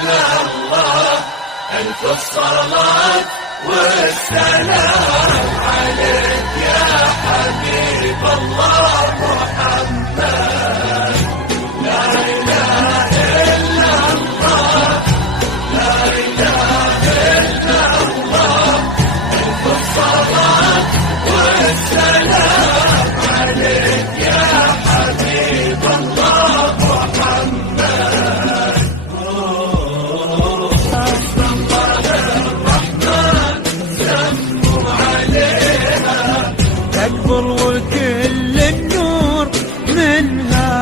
إلا الله، ألف الصلاة والسلام عليك يا حبيب الله محمد. لا إله إلا الله، لا إله إلا الله، ألف الصلاة والسلام عليك يا حبيب الله محمد. حسب الله الرحمن سموا عليها، تكبر وكل النور منها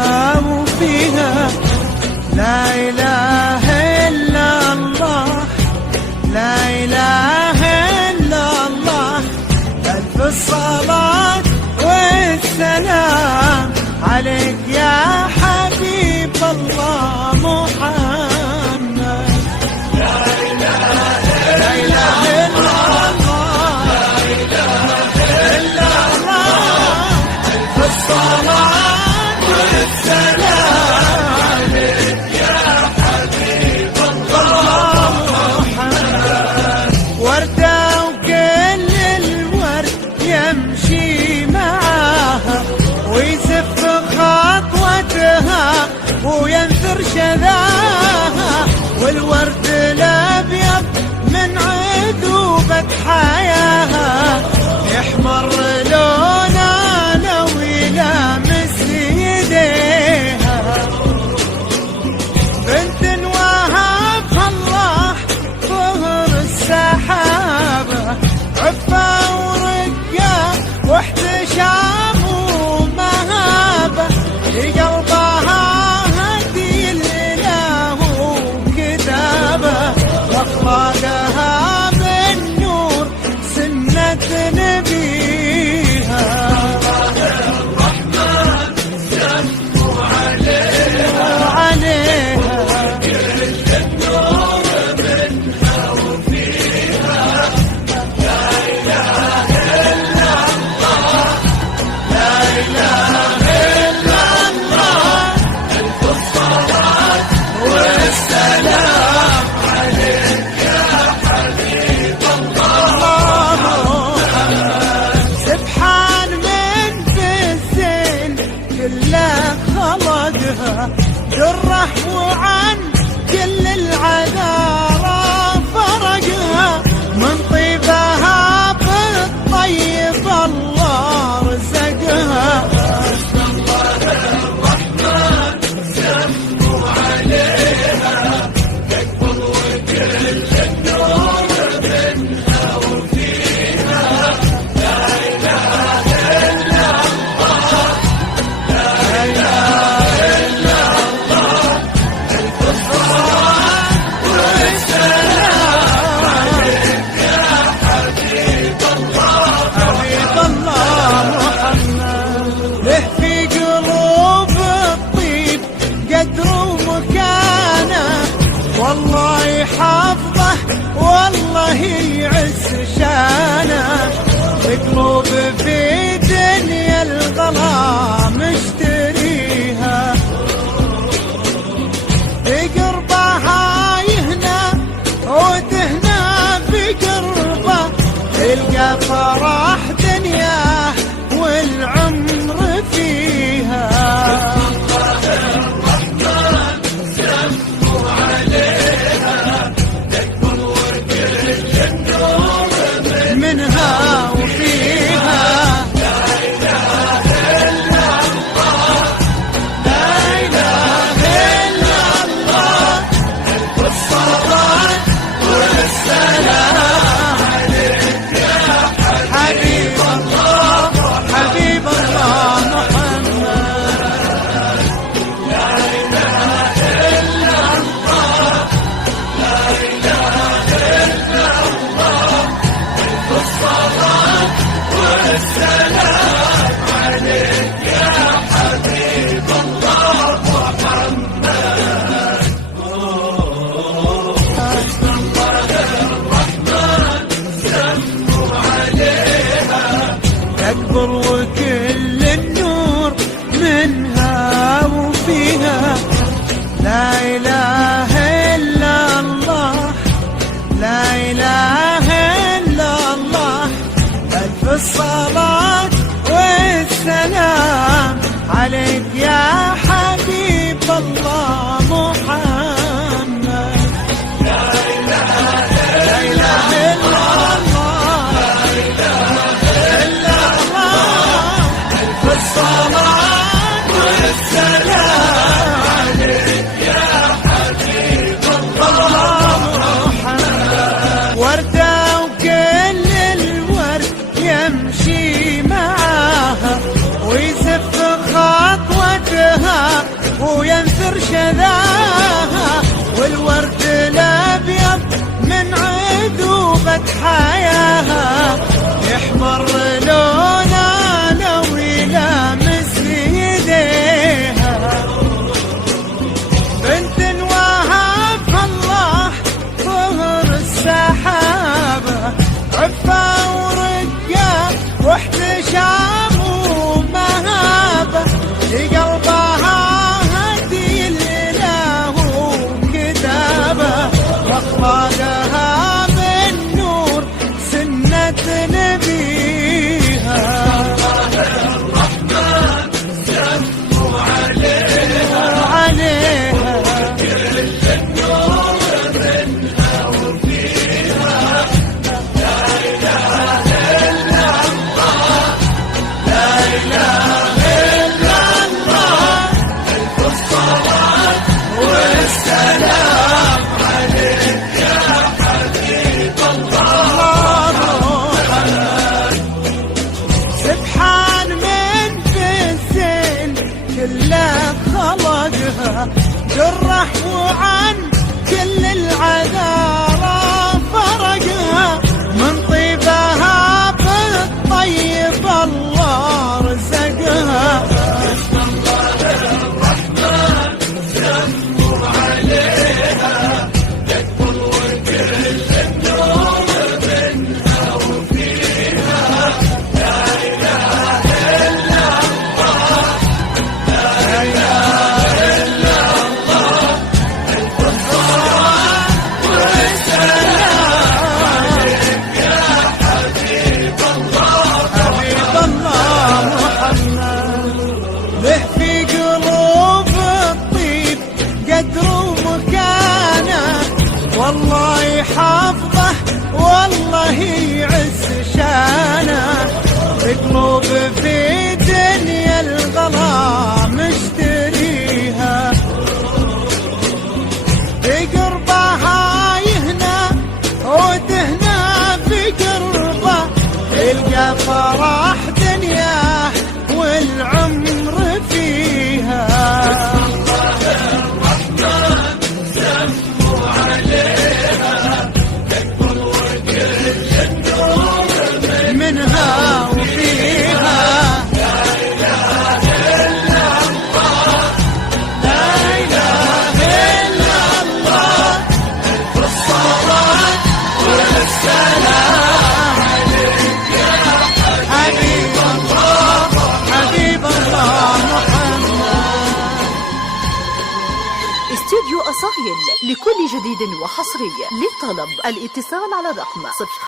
وفيها. لا إله إلا الله، لا إله إلا الله، ألف الصلاة والسلام عليك يا حبيب الله محمد. لا إله لا إله إلا الله، لا إله إلا الله، ألف الصلاة والسلام عليك يا حبيب الله محمد. وردة وكل الورد يمشي معاها، ويزف خطوتها وينثر شذاها، والورد الأبيض من عذوبة حياها يحمر لونه لو يلامس يديها. بنت وهبها الله ظهر السحابة، عفة ورقة واحتشام ومهابة، لقلبها هدي الإله وكتابة، وأخلاقها من نور سنة نبيها. الرحمن سموا عليها، عليها كل النور منها وفيها. لا إله إلا الله، لا إله إلا الله، ألف الصلاة والسلام عليك يا حبيب الله. سبحان من في الزين كله خلقها، جره وعن كل العذارى فرقها، من طيبها بالطيب الله رزقها. الرحمن سموا عليها، تكبر وكل النور منها وفيها. لا إله إلا الله، لا إله إلا الله، ألف الصلاة والسلام عليك يا حبيب الله. حبيب الله محمد. له في قلوب الطيب قدر ومكانه، والله يحفظه والله يعز شانه. قلوب في دنيا الغلا مشتريها، بقربها يهنى وتهنى بقربه، تلقى فرح دنياه والعمر فيها. الرحمن سموا عليها، تكبر وكل النور منها وفيها. لا إله إلا الله، لا إله إلا الله، بقربها يهنى وتهنى بقربه، تلقى فرح دنياه والعمر فيها. منها وفيها لا إله إلا الله، لا إله إلا الله، ألف الصلاة والسلام عليك يا حبيب الله، حبيب الله محمد. استوديو أصايل لكل جديد وحصري. للطلب الاتصال على الرقم